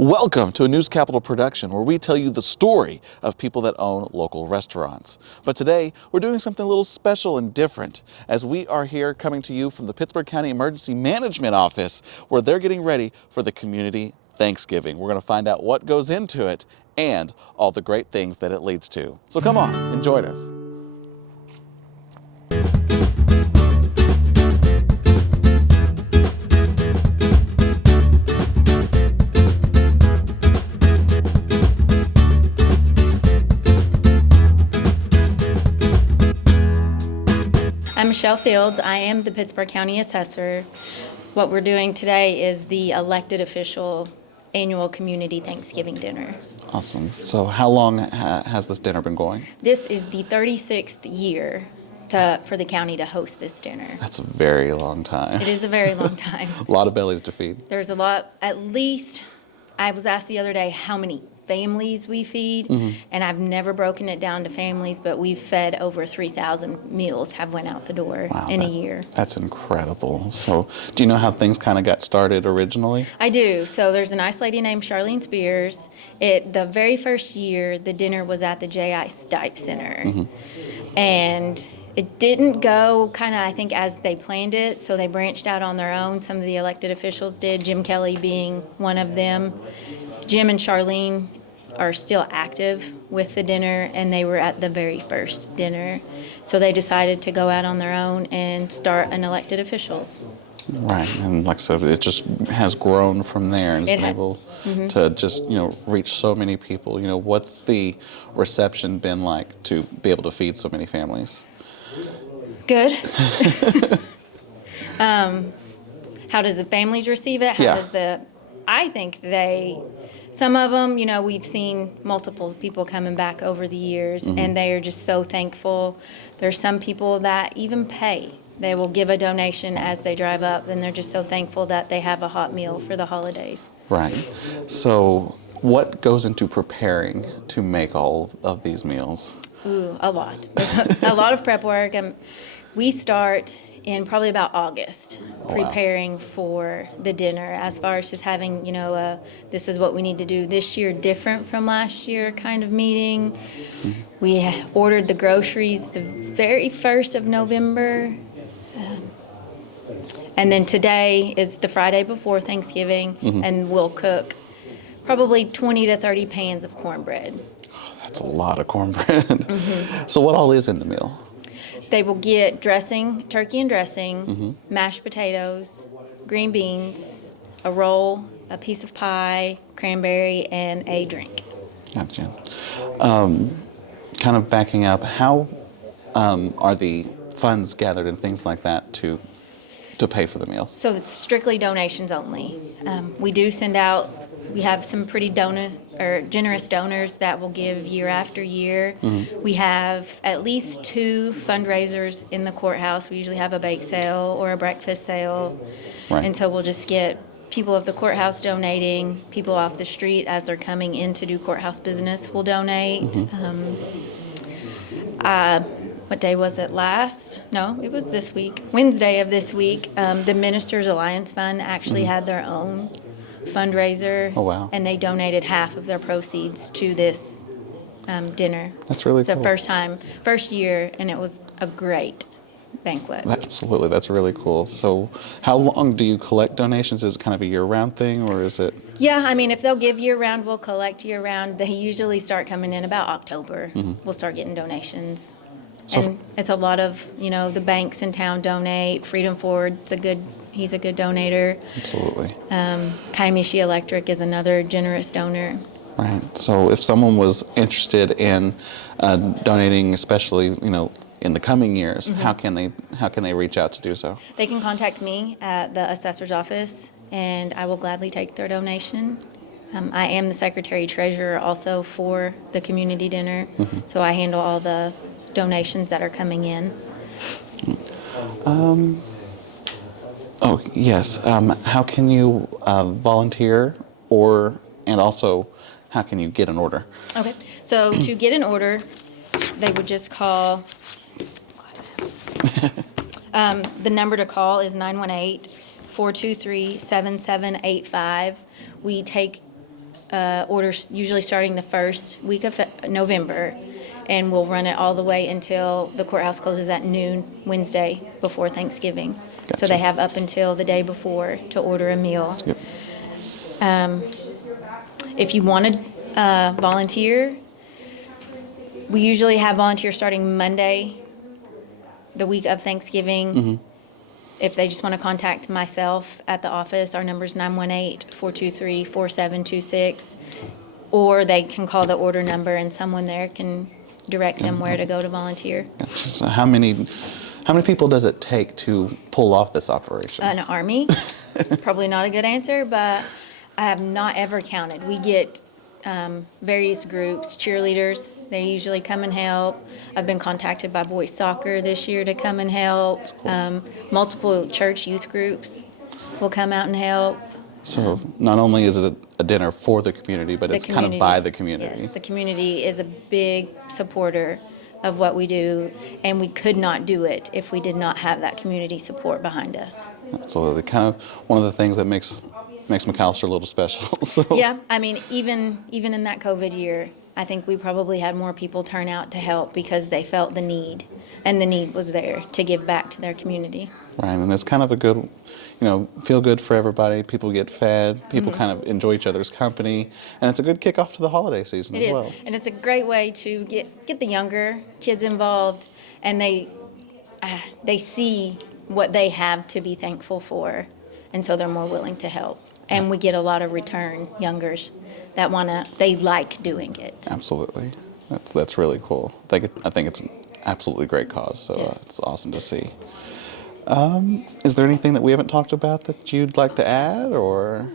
Welcome to a News Capital production where we tell you the story of people that own local restaurants. But today we're doing something a little special and different as we are here coming to you from the Pittsburg County Emergency Management Office where they're getting ready for the community Thanksgiving. We're going to find out what goes into it and all the great things that it leads to. So come on and join us. I'm Michelle Fields. I am the Pittsburg County Assessor. What we're doing today is the elected official annual community Thanksgiving dinner. Awesome. So how long has this dinner been going? This is the 36th year for the county to host this dinner. That's a very long time. It is a very long time. A lot of bellies to feed. There's a lot, at least, I was asked the other day how many families we feed, and I've never broken it down to families, but we've fed over 3,000 meals have went out the door in a year. That's incredible. So do you know how things kind of got started originally? I do. So there's a nice lady named Charlene Spears. The very first year, the dinner was at the J.I. Stipe Center. And it didn't go kind of, I think, as they planned it, so they branched out on their own. Some of the elected officials did, Jim Kelly being one of them. Jim and Charlene are still active with the dinner, and they were at the very first dinner. So they decided to go out on their own and start an elected officials. Right, and like I said, it just has grown from there and it's been able to just, reach so many people. What's the reception been like to be able to feed so many families? Good. How does the families receive it? I think some of them, we've seen multiple people coming back over the years, and they are just so thankful. There's some people that even pay. They will give a donation as they drive up, and they're just so thankful that they have a hot meal for the holidays. Right. So what goes into preparing to make all of these meals? Ooh, a lot. There's a lot of prep work. We start in probably about August, preparing for the dinner, as far as just having, this is what we need to do this year, different from last year kind of meeting. We ordered the groceries the very 1st of November. And then today is the Friday before Thanksgiving, and we'll cook probably 20 to 30 pans of cornbread. That's a lot of cornbread. So what all is in the meal? They will get dressing, turkey and dressing, mashed potatoes, green beans, a roll, a piece of pie, cranberry, and a drink. Gotcha. Kind of backing up, how are the funds gathered and things like that to pay for the meal? So it's strictly donations only. We do send out, we have some pretty generous donors that will give year after year. We have at least 2 fundraisers in the courthouse. We usually have a bake sale or a breakfast sale. Right. And so we'll just get people of the courthouse donating, people off the street as they're coming in to do courthouse business will donate. What day was it last? No, it was this week. Wednesday of this week, the Ministers Alliance Fund actually had their own fundraiser. Oh, wow. And they donated half of their proceeds to this dinner. That's really cool. It's the first year, and it was a great banquet. Absolutely, that's really cool. So how long do you collect donations? Is it kind of a year-round thing, or is it? Yeah, if they'll give year-round, we'll collect year-round. They usually start coming in about October. We'll start getting donations. And it's a lot of, the banks in town donate. Freedom Ford, he's a good donator. Absolutely. Kaimishi Electric is another generous donor. Right. So if someone was interested in donating, especially, in the coming years, how can they reach out to do so? They can contact me at the assessor's office, and I will gladly take their donation. I am the secretary-treasurer also for the community dinner, so I handle all the donations that are coming in. Oh, yes. How can you volunteer and also how can you get an order? Okay. So to get an order, they would just call. The number to call is 918-423-7785. We take orders usually starting the first week of November, and we'll run it all the way until the courthouse closes at noon Wednesday before Thanksgiving. Gotcha. So they have up until the day before to order a meal. Yep. If you want to volunteer, we usually have volunteers starting Monday, the week of Thanksgiving. If they just want to contact myself at the office, our number is 918-423-4726, or they can call the order number and someone there can direct them where to go to volunteer. So how many people does it take to pull off this operation? An army. It's probably not a good answer, but I have not ever counted. We get various groups, cheerleaders, they usually come and help. I've been contacted by boys soccer this year to come and help. Cool. Multiple church youth groups will come out and help. So not only is it a dinner for the community, but it's kind of by the community. Yes, the community is a big supporter of what we do, and we could not do it if we did not have that community support behind us. Absolutely. Kind of one of the things that makes McAllister a little special. So. Yeah, I mean, even in that COVID year, I think we probably had more people turn out to help because they felt the need, and the need was there to give back to their community. Right, and it's kind of a good, feel good for everybody. People get fed, people kind of enjoy each other's company, and it's a good kickoff to the holiday season as well. And it's a great way to get the younger kids involved, and they see what they have to be thankful for, and so they're more willing to help. And we get a lot of return youngers that they like doing it. Absolutely, that's really cool. I think it's an absolutely great cause. So Yes. it's awesome to see. Is there anything that we haven't talked about that you'd like to add, or?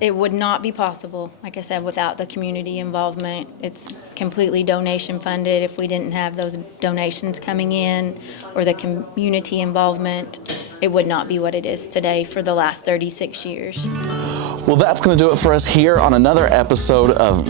It would not be possible, like I said, without the community involvement. It's completely donation funded. If we didn't have those donations coming in or the community involvement, it would not be what it is today for the last 36 years. Well, that's going to do it for us here on another episode of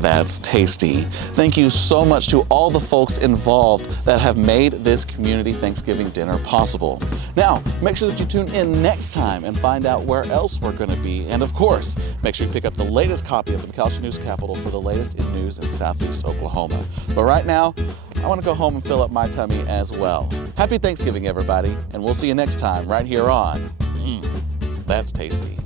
That's Tasty. Thank you so much to all the folks involved that have made this community Thanksgiving dinner possible. Now, make sure that you tune in next time and find out where else we're going to be. And of course, make sure you pick up the latest copy of the McAllister News Capital for the latest in news in Southeast Oklahoma. But right now, I want to go home and fill up my tummy as well. Happy Thanksgiving, everybody, and we'll see you next time right here on That's Tasty.